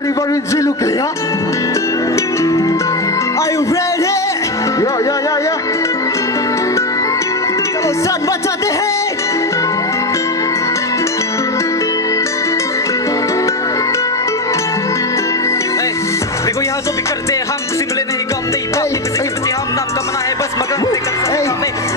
Parivaar in Jalukie, yeah? Are you ready? Yeah. चलो साथ बचाते हैं। देखो यहाँ जो भी करते हैं हम खुशी मिले नहीं गम नहीं पाते किसी के प्रति हम नाम कमाना है बस मगर से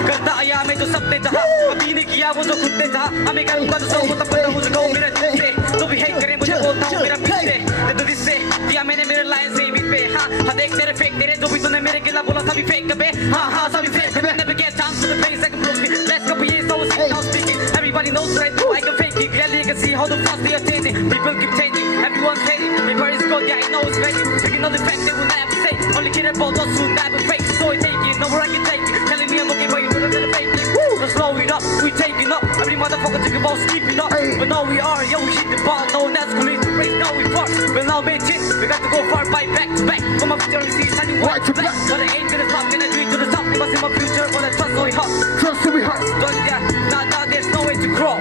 करता आया हमें जो सबने चाहा कभी नहीं किया वो जो खुद ने चाहा हमें करूँगा जो सब तब पता मुझे गाँव मेरे दिल से जो भी हेट करे मुझे बोलता हूँ मेरा पीछे तो जिससे दिया मैंने मेरे लाइन से भी पे हाँ देख तेरे फेक तेरे जो भी तूने मेरे गिला बोला सभी फेक पे हाँ सभी फेक पे never get chance to the face I can prove it let's go be so sick now speaking everybody knows right now I can fake it clearly you can see how the fast they are changing people keep changing everyone's hating paper is good yeah I know it's fake speaking of the fact they will never say only kid about those who never fake so I take it nowhere I can take it telling me I'm okay but you don't let it fake it so slow it up we taking up every motherfucker think about sleeping up but now we are yo we hit the ball no one else police the race now we far but now bitch it we got to go far by back to back for my future we see shining white to black but I ain't gonna stop gonna dream to the top they must see my future for the trust so we hot Trust to be hot. don't yeah nah there's no way to crawl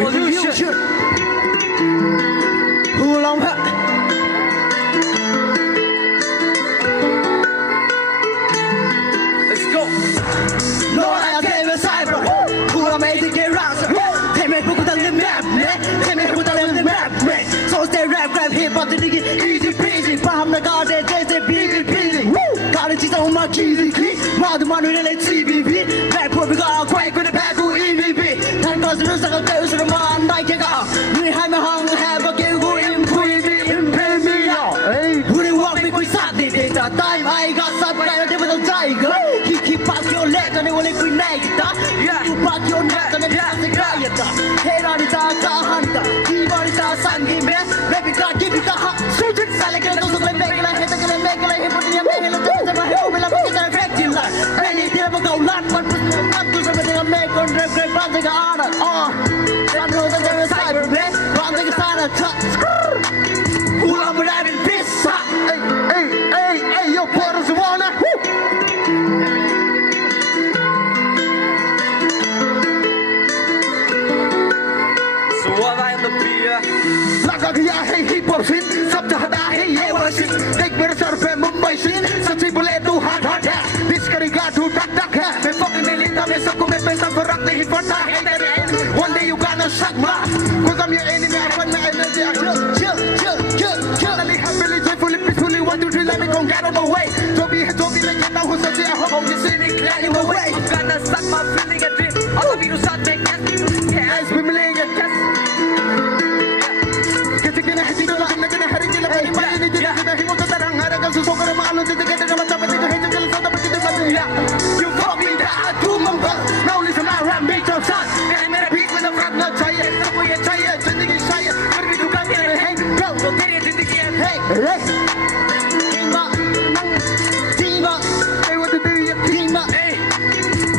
Revolution. Who long ha? let's go No, I am Zeme Cypher. Who am I to get round? They make people on the map, man. They make people on the map, man. So stay rap, hip hop, the nigga easy peasy. From the garden, they say busy. College is on my cheesy key. Mother man with a TVB. Back for we got quite good back to EVP. Time goes the news like a ghost of the man, like a guy. We have a hung, have a game, go in, pay me out. Who do walk me with something? It's a time I got something I did with a tiger. He keep back your legs and they will live with night. Yeah, you back your neck and they have the guy. Hey, on it, hunter. He wanted to sun him, man. Baby, God, give you the hot. Switch it, like a nose of the make like hit the make like him, putting your make it a my home and I'm going to affect you like. Any never go land, but put not to something I make on the great banding honor. Oh, I know that there is cyber, man. Banding is on a touch. Who am I having this? Hey, yo, Portals, you wanna? so what I am the beer लगा गया है hip hop scene सब चाहता है ये वाला scene देख मेरे सर पे मुंबई सीन सच्ची बोले तू हाथ है दिस करेगा तू टक है मैं fucking नहीं लेता मैं सबको मैं पैसा फर्क नहीं पड़ता है तेरे one day you gonna suck my cause I'm your enemy I want my energy I chill Finally happily joyfully peacefully 1 2 3 let me go get on my way जो भी मैं कहता हूँ सच्ची I hope you see me clear in my way I'm gonna suck my feeling a dream all of you साथ में Yes we मिलेंगे किसी के नहीं जीना हम नहीं हर जिला में पानी नहीं जीना ही मुझे तरंग हर कल सुसो कर मालूम जिसे कहते हैं मचा पति तो है जो कल सादा पति तो बदल या you fuck me that too mumble now listen my rap beat your son मेरे beat में तो front ना चाहिए सबको ये चाहिए जिंदगी चाहिए फिर भी दुकान में है go तो तेरी जिंदगी है hey Tima hey what to do you Tima hey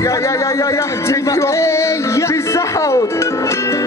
yeah thank you peace out